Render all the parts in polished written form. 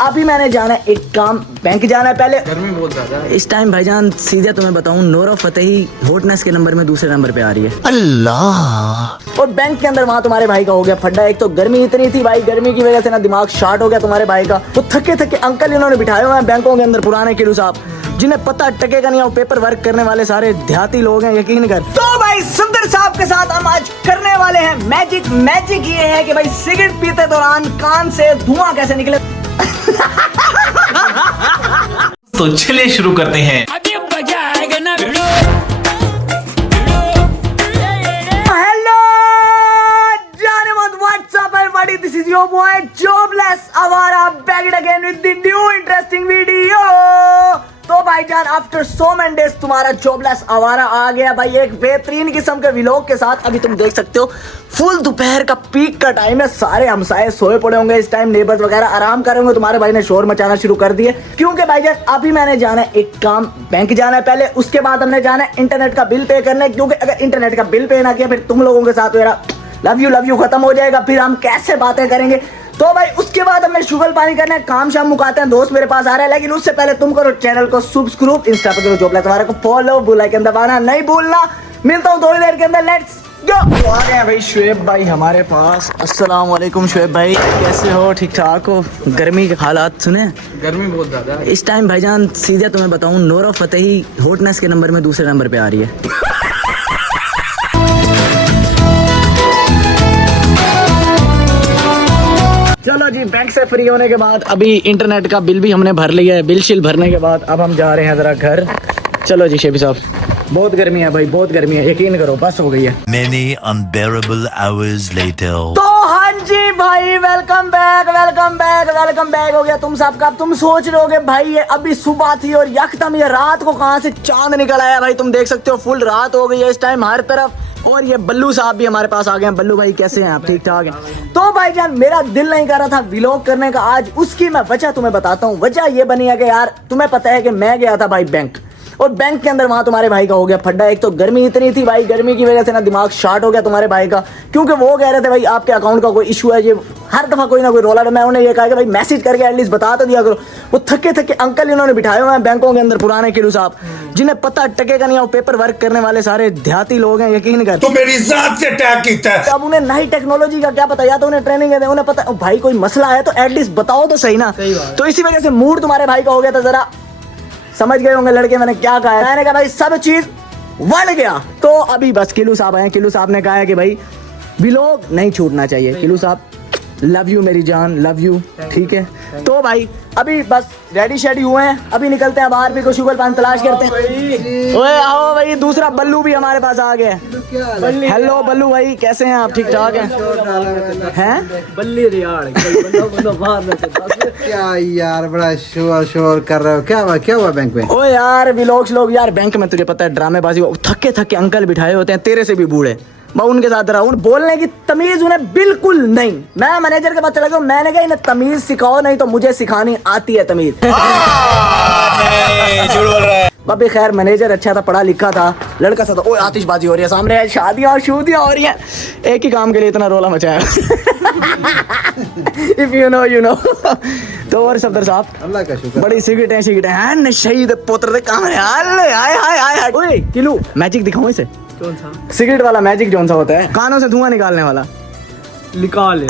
अभी मैंने जाना है एक काम, बैंक जाना है। पहले गर्मी बहुत ज्यादा है इस टाइम भाईजान सीधे तुम्हें बताऊं, नोरा फतेही हॉटनेस के नंबर में दूसरे नंबर पे आ रही है। अल्लाह। और बैंक के अंदर वहाँ तुम्हारे भाई का हो गया फड्डा। एक तो गर्मी इतनी थी भाई, गर्मी की वजह से ना दिमाग शार्ट हो गया तुम्हारे भाई का। तो थके थके अंकल इन्होंने बिठाए हुए हैं बैंकों के अंदर, पुराने किलू साहब, जिन्हें पता टकेगा नहीं, वो पेपर वर्क करने वाले सारे देहाती लोग हैं, यकीन कर। तो भाई सफदर साहब के साथ हम आज करने वाले हैं मैजिक। मैजिक ये है कि भाई सिगरेट पीते दौरान कान से धुआं कैसे निकले। तो चलिए शुरू करते हैं। Hello what's up everybody, this is your boy jobless आवारा back again with the new interesting video. तो भाईजान आफ्टर सो मेनी डेज तुम्हारा जॉबलेस आवारा आ गया भाई, एक बेहतरीन किस्म के व्लॉग के साथ। अभी तुम देख सकते हो फुल दोपहर का पीक का टाइम है, सारे हमसाए सोए पड़े होंगे इस टाइम, नेबर्स वगैरह आराम कर रहे होंगे। तुम्हारे भाई ने शोर मचाना शुरू कर दिए क्योंकि भाईजान अभी मैंने जाना है एक काम, बैंक जाना है पहले, उसके बाद हमने जाना है इंटरनेट का बिल पे करने, क्योंकि अगर इंटरनेट का बिल पे ना किया फिर तुम लोगों के साथ मेरा लव यू खत्म हो जाएगा, फिर हम कैसे बातें करेंगे। तो भाई उसके बाद हमने शुगर पानी करना है, काम शाम मुकाते हैं, दोस्त मेरे पास आ रहा है, लेकिन उससे पहले तुम करो चैनल को सब्सक्राइब, इंस्टा पे करो जॉबलेस आवारा को फॉलो, बेल आइकन दबाना नहीं भूलना। मिलता हूँ थोड़ी देर के अंदर, लेट्स गो। आ गए भाई शुएब भाई हमारे पास। अस्सलाम वालेकुम शुएब भाई, कैसे हो? ठीक ठाक हो? गर्मी के हालात सुने? गर्मी बहुत ज्यादा है इस टाइम भाईजान सीधे तुम्हें बताऊं, नोरा फतेही हॉटनेस के नंबर में दूसरे नंबर पे आ रही है। चलो जी, बैंक से फ्री होने के बाद अभी इंटरनेट का बिल भी हमने भर लिया है। बिल शिल भरने के बाद अब हम जा रहे हैं जरा घर। चलो जी शेबी साहब, बहुत गर्मी है भाई, बहुत गर्मी है, यकीन करो बस हो गई है। Many unbearable hours later. तो हाँ जी भाई, वेलकम बैक हो गया तुम सबका। अब तुम सोच रहे होगे भाई ये अभी सुबह थी और यकदम ये रात को कहाँ से चांद निकल आया। भाई तुम देख सकते हो फुल रात हो गई है इस टाइम हर तरफ। और ये बल्लू साहब भी हमारे पास आ गए हैं। बल्लू भाई कैसे हैं आप? ठीक ठाक हैं? तो भाईजान मेरा दिल नहीं कर रहा था व्लॉग करने का आज, उसकी मैं वजह तुम्हें बताता हूँ। वजह ये बनी है कि यार तुम्हें पता है कि मैं गया था भाई बैंक, और बैंक के अंदर वहाँ तुम्हारे भाई का हो गया फड्डा। एक तो गर्मी इतनी थी भाई, गर्मी की वजह से ना दिमाग शार्ट हो गया तुम्हारे भाई का, क्योंकि वो कह रहे थे भाई आपके अकाउंट का कोई इशू है, ये हर दफा कोई ना कोई रोला। मैं उन्हें ये कहा कि भाई मैसेज करके एटलीस्ट बता तो दिया करो। वो थके थके अंकल इन्होंने बिठाए हुए हैं बैंकों के अंदर, पुराने किलू साहब, जिन्हें पता टकेगा नहीं, वो पेपर वर्क करने वाले सारे देहाती लोग हैं, यकीन कर। तो मेरी जात से अटैक किया है। अब उन्हें नई टेक्नोलॉजी का क्या पता, या तो उन्हें ट्रेनिंग है, उन्हें पता भाई कोई मसला है तो एटलीस्ट बताओ तो सही ना। तो इसी वजह से मूड तुम्हारे भाई का हो गया था जरा, समझ गए होंगे लड़के मैंने क्या कहा है। मैंने कहा भाई सब चीज बढ़ गया। तो अभी बस किलू साहब आए, किलू साहब ने कहा है कि भाई व्लॉग नहीं छूटना चाहिए। किलू साहब लव यू मेरी जान, लव यू, ठीक है। तो भाई अभी बस रेडी शेडी हुए हैं, अभी निकलते हैं बाहर भी कोई शुगर पान तलाश करते हैं। ओए आओ भाई, दूसरा बल्लू भी हमारे पास आ गया। हेलो बल्लू भाई, कैसे हैं आप? ठीक ठाक हैं? बल्ली रियाड़ क्या यार बड़ा शोर कर रहे हो, क्या हुआ बैंक में? ओ यार व्लॉग्स लोग यार, बैंक में तुझे पता है ड्रामेबाजी, थके थके अंकल बिठाए होते हैं, तेरे से भी बूढ़े। मैं उनके साथ रहा हूँ, बोलने की तमीज उन्हें बिल्कुल नहीं। मैं मैनेजर के पास चला गया, मैंने कहा इन्हें तमीज सिखाओ, नहीं तो मुझे सिखानी आती है तमीज। बाबी खैर मैनेजर अच्छा था, पढ़ा लिखा था, लड़का सा था। ओए आतिशबाजी हो रही है सामने, शादियां हो रही हैं, एक ही काम के लिए इतना रोला मचाया। If you know you know. तो और सफदर साहब अल्लाह का शुक्र, बड़ी सिगरेट है नशे पोत्र दे काम है। हाय ओए किलू मैजिक दिखाऊं इसे? कौन सा? सिगरेट वाला मैजिक जोन सा होता है, कानों से धुआं निकालने वाला। निकाल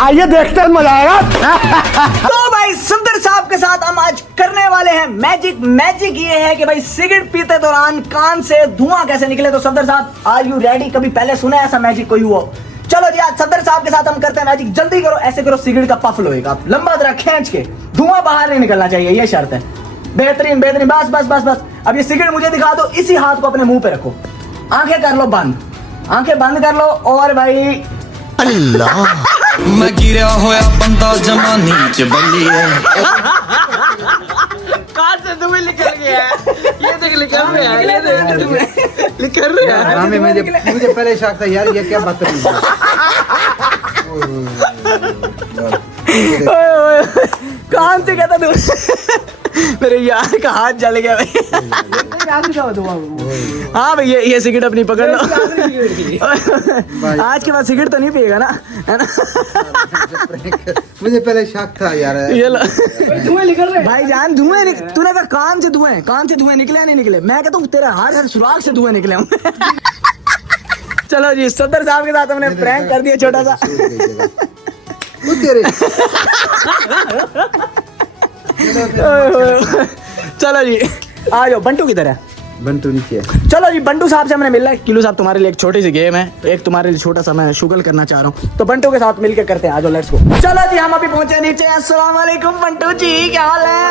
आइए देखते हैं, मजा आएगा। तो भाई सफदर साहब के साथ हम आज करने वाले हैं मैजिक। मैजिक ये है कि भाई सिगरेट पीते दौरान कान से धुआं कैसे निकले। तो सफदर साहब आर यू रेडी? कभी पहले सुना है ऐसा मैजिक कोई हुआ? चलो जी आज सफदर साहब के साथ हम करते हैं मैजिक। जल्दी करो, ऐसे करो सिगरेट का पफ लोएगा लंबा जरा खींच के, धुआं बाहर नहीं निकलना चाहिए, ये शर्त है। बेहतरीन बेहतरीन, बस बस बस बस। अब ये सिगरेट मुझे दिखा दो, इसी हाथ को अपने मुंह पे रखो, आंखें कर लो बंद, आंखें बंद कर लो। और भाई अल्लाह, मैं गिरा होया बंदा जमानी च बल्ली है। कहां से तुम्हें निकल गया है? ये देख निकल रहा है, ये देख निकल रहा है। हमें मुझे पहले शक था यार ये क्या बदतमीज है। कहां से कहता तू? मेरे यार का हाथ जल गया भाई। हाँ भाई ये सिगरेट अपनी पकड़ लो। आज के बाद सिगरेट तो नहीं पिएगा ना, है ना? मुझे पहले शक था यार। ये लो भाई जान, धुएं तूने कहा कान से धुएं निकले नहीं निकले, मैं कहता हूँ तेरा हाथ सुराख से धुएं निकले होंगे। चलो जी, सदर साहब के साथ हमने प्रैंक कर दिया छोटा सा। वो तेरे चलो जी आ जाओ। बंटू किधर है? बंटू नीचे है। चलो जी, बंटू साहब से हमने मिलना है। किलू साहब तुम्हारे लिए एक छोटी सी गेम है, एक तुम्हारे लिए छोटा सा मैं शुगल करना चाह रहा हूँ, तो बंटू के साथ मिलकर करते हैं। आ जाओ, लेट्स गो। चलो जी, हम अभी पहुंचे नीचे। अस्सलाम वालेकुम बंटू जी, क्या हाल है?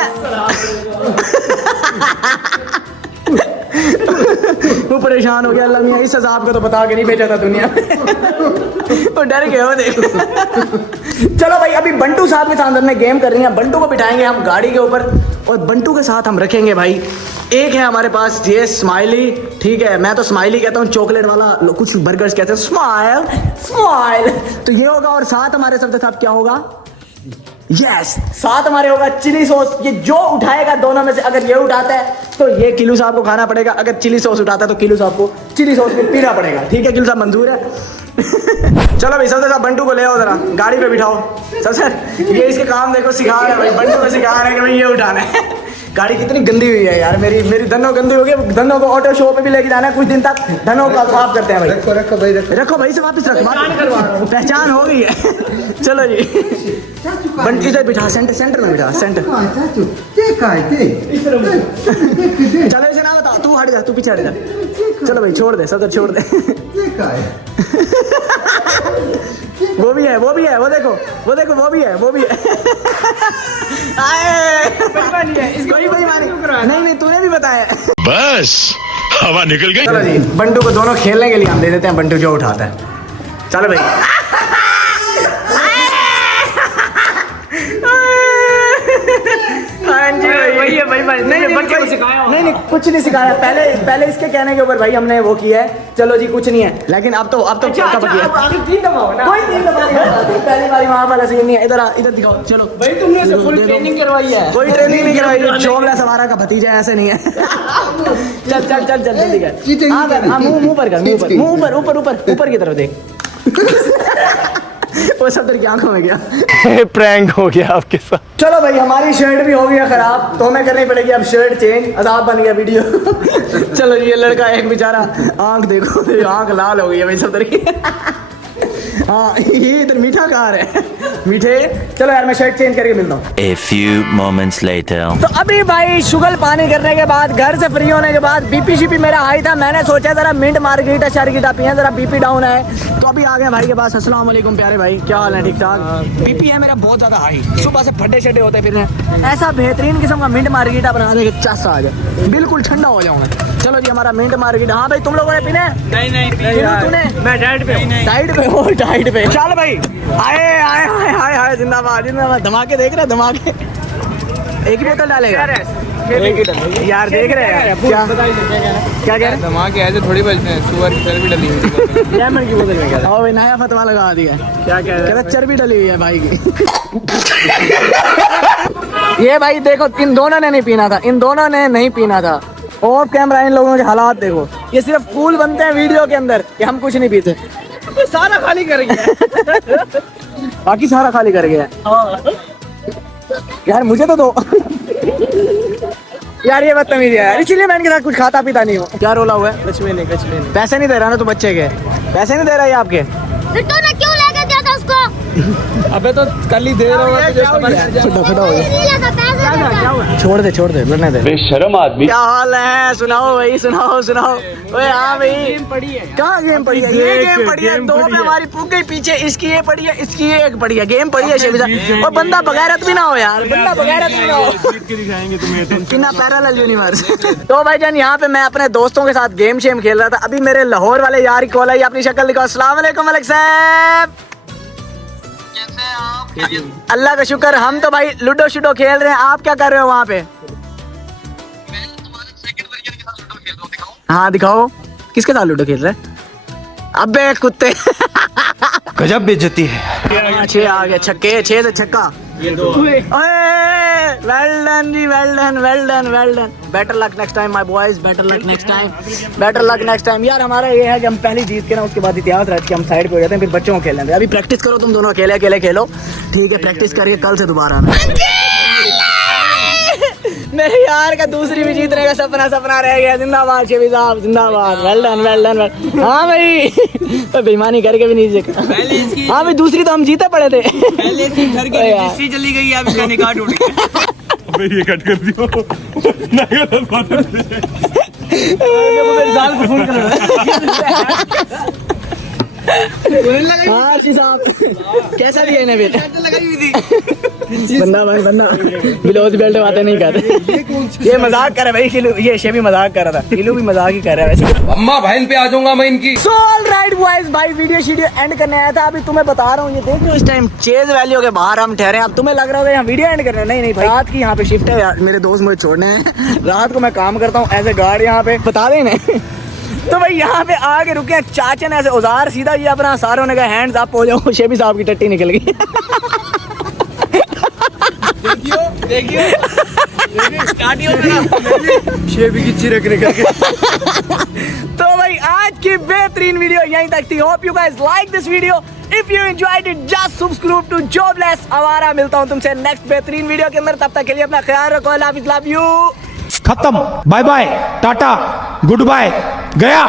वो परेशान हो गया। अल्लाह मियां, इस साहब को तो बता के नहीं भेजा था दुनिया में। वो डर गए हो देखो। चलो भाई, अभी बंटू साहब के साथ हमने गेम कर रही है। बंटू को बिठाएंगे हम गाड़ी के ऊपर और बंटू के साथ हम रखेंगे भाई, एक है हमारे पास ये स्माइली, ठीक है, मैं तो स्माइली कहता हूँ, चॉकलेट वाला, कुछ बर्गर्स कहते हैं स्माइल स्माइल, तो ये होगा। और साथ हमारे सबसे साथ क्या होगा? यस, साथ हमारे होगा चिली सॉस। ये जो उठाएगा दोनों में से, अगर ये उठाता है तो ये किलू साहब को खाना पड़ेगा, अगर चिली सॉस उठाता है तो किलू साहब को चिली सॉस में पीना पड़ेगा। ठीक है किलू साहब, मंजूर है? चलो भाई, सबसे साहब बंटू को ले आओ, जरा गाड़ी पे बिठाओ। सर ये इसके काम देखो, सिखा रहे हैं भाई, बंटू को सिखा रहे हैं कि भाई ये उठाना है। गाड़ी कितनी गंदी हुई है यार, मेरी धनों गंदी हो गई। धनों को ऑटो शो पे भी लेके जाना है कुछ दिन तक, धनों का साफ करते हैं भाई। रखो भाई, रखो भाई से वापस रखो, पहचान हो गई है। चलो जी, बंटी इधर बिठा, सेंटर में बिठा, सेंटर। चलो इसे ना बता, तू हट जा, तू पीछे हट जा। चलो भाई, छोड़ दे, सदर छोड़ दे। वो भी है, वो भी है, वो देखो, वो देखो, वो भी है, वो भी है। कोई बेईमानी नहीं, तूने भी बताया। बस हवा निकल गई। चलो जी, बंटू को दोनों खेलने के लिए हम दे देते हैं, बंटू जो उठाता है। चलो भाई। हाँ जी भाई, ये भाई नहीं कुछ नहीं सिखाया। पहले इसके कहने के ऊपर भाई हमने वो किया है। चलो जी, कुछ नहीं है, लेकिन अब तो पक्का किया। कोई 3 दफा पहली बार वहाँ वाला सीन नहीं है। इधर दिखाओ। चलो भाई, तुमने से फुल ट्रेनिंग करवाई है? कोई ट्रेनिंग नहीं करवाई, जॉबलेस हमारा का भतीजा ऐसे नहीं है। चल जल्दी कर। हाँ, मुंह पर कर, मुंह पर, ऊपर की तरफ देख। वो सदर की आंखों में गया। प्रैंक हो गया आपके साथ। चलो भाई, हमारी शर्ट भी हो गई खराब, तो हमें करनी पड़ेगी अब शर्ट चेंज। अदाब बन गया वीडियो। चलो जी, ये लड़का एक बेचारा, आंख देखो, आंख लाल हो गई है भाई सदर की। हाँ, ये इधर मीठा कहाँ है? मीठे। चलो यार, मैं शर्ट चेंज करके मिलता हूँ। A few moments later. तो अभी भाई शुगल पानी करने के बाद, घर से फ्री होने के बाद, बीपी शीपी मेरा हाई था। मैंने सोचा जरा मिंट मार्गरीटा शार्गीटा पिए, जरा बीपी डाउन है, तो अभी आ गए भाई के पास। अस्सलाम वालेकुम प्यारे भाई, क्या हाल है? ठीक ठाक। बीपी है मेरा बहुत ज्यादा हाई, सुबह से फटे छटे होते फिर ऐसा बेहतरीन किस्म का मिंट मार्गरीटा बना दे, चस आ जाए, बिल्कुल ठंडा हो जाऊँ मैं। चलो जी, हमारा मिंट मार्गरीटा। हाँ भाई, तुम लोगों ने पीने? नहीं, तूने? मैं डाइट पे हो, डाइट पे। चल भाई, आए जिंदाबाद, धमाके देख रहे, धमाके। एक ही बोतल डालेगा यार, देख रहे हैं क्या कह रहे हैं? धमाके ऐसे थोड़ी बजते हैं, सुअर की चर्बी डली हुई है। लेमन की बोतल में क्या? ओ भाई, नया फतवा लगा दिया। क्या कह रहे हैं? चर्बी डली हुई है भाई की। ये भाई देखो, इन दोनों ने नहीं पीना था, ऑफ कैमरा इन लोगों के हालात देखो। ये सिर्फ कूल बनते हैं वीडियो के अंदर कि हम कुछ नहीं पीते। सारा खाली कर गया। बाकी सारा खाली कर गया यार, मुझे तो दो। यार ये बदतमीजी है यार, इसीलिए मैं इनके साथ कुछ खाता पीता नहीं हूँ। क्या रोला हुआ है? कुछ भी नहीं। पैसे नहीं दे रहा ना तू बच्चे के? पैसे नहीं दे रहा है आपके? फिर तूने क्यों लेके दिया था उसको? अबे तो कल ही दे रहा हूँ। फटा हो गया। छोड़ दे, लड़ने दे। बेशरम आदमी। क्या हाल है? सुनाओ भाई, सुनाओ। ओए हाँ भाई, कहाँ गेम पड़ी है? ये गेम पड़ी है, 2 में हमारी फूक गई पीछे। इसकी ये पड़ी है, इसकी ये एक पड़ी है। गेम पड़ी है शेबिजा। और बंदा बगैरत भी ना हो यार, बिना पैरेलल यूनिवर्स। तो भाई जान, यहाँ पे मैं अपने दोस्तों के साथ गेम शेम खेल रहा था। अभी मेरे लाहौर वाले यार की कॉल आई, अपनी शक्ल दिखाओ। अस्सलाम वालेकुम मलिक साहब। अल्लाह का शुक्र, हम तो भाई लूडो शुडो खेल रहे हैं। आप क्या कर रहे हो वहाँ पे? हाँ दिखाओ, किसके साथ लूडो खेल रहे? अबे कुत्ते। गजब बेइज्जती है। 6 आ गया, छक्के, 6 से छक्का। वेल डन जी, well done, well done, well done. Better luck next time my boys, better luck next time, better luck next time. यार हमारा ये है कि हम पहले जीत के ना उसके बाद इतिहास रच के हम साइड पे हो जाते हैं, फिर बच्चों को खेलने दें। अभी प्रैक्टिस करो तुम दोनों, अकेले अकेले खेलो, ठीक है? प्रैक्टिस करके कल से दोबारा आना। मेरे यार का दूसरी भी जीतने का सपना रह गया। जिंदाबाद शेबी साहब, जिंदाबाद। Well done, well done. हाँ भाई, तो बेईमानी करके भी नहीं जीता। हाँ भाई, दूसरी तो हम जीते पड़े थे। पहले इसकी घर की रजिस्ट्री चली गई, अब इसका निकाह टूट गया। ये कट कर दियो मेरे साल को फोन करो। हाँ शी साहब, कैसा दिया इन्हें बिल? लगाई हुई थी। बंदा भाई बंदा बिलोज बेल्ट बातें नहीं करते। ये मजाक कर रहा है भाई किलू, ये शेबी मजाक कर रहा था, किलू भी मजाक ही कर रहा है वैसे। अम्मा बहन पे आ जाऊंगा मैं इनकी। सो ऑलराइट बॉयज, भाई वीडियो शीडियो एंड करने आया था। अभी तुम्हें बता रहा हूँ, ये देखो इस टाइम चेज वैल्यू के बाहर हम ठहरे हैं। अब तुम्हें लग रहा होगा यहाँ वीडियो एंड करना, नहीं भाई, रात की यहाँ पे शिफ्ट है यार। मेरे दोस्त मुझे छोड़ने हैं, रात को मैं काम करता हूँ एज ए गार्ड यहाँ पे, बता दें ना। तो भाई यहाँ पे आके रुके चाचा ने ऐसे औजार सीधा ये अपना, सारों ने कहा हैंड्स अप हो जाओ। शेबी साहब की टट्टी निकल गई। देखियो स्टार्टियो मेरा शेबी की चिरक निकल के। तो भाई आज की बेहतरीन वीडियो यहीं तक थी। Hope you guys like this video. If you enjoyed it just subscribe to jobless आवारा। मिलता हूँ तुमसे नेक्स्ट बेहतरीन वीडियो के अंदर, तब तक के लिए अपना ख्याल रखो। अल्लाह हाफिज़, लव यू। खत्म, bye bye, tata, goodbye, गया।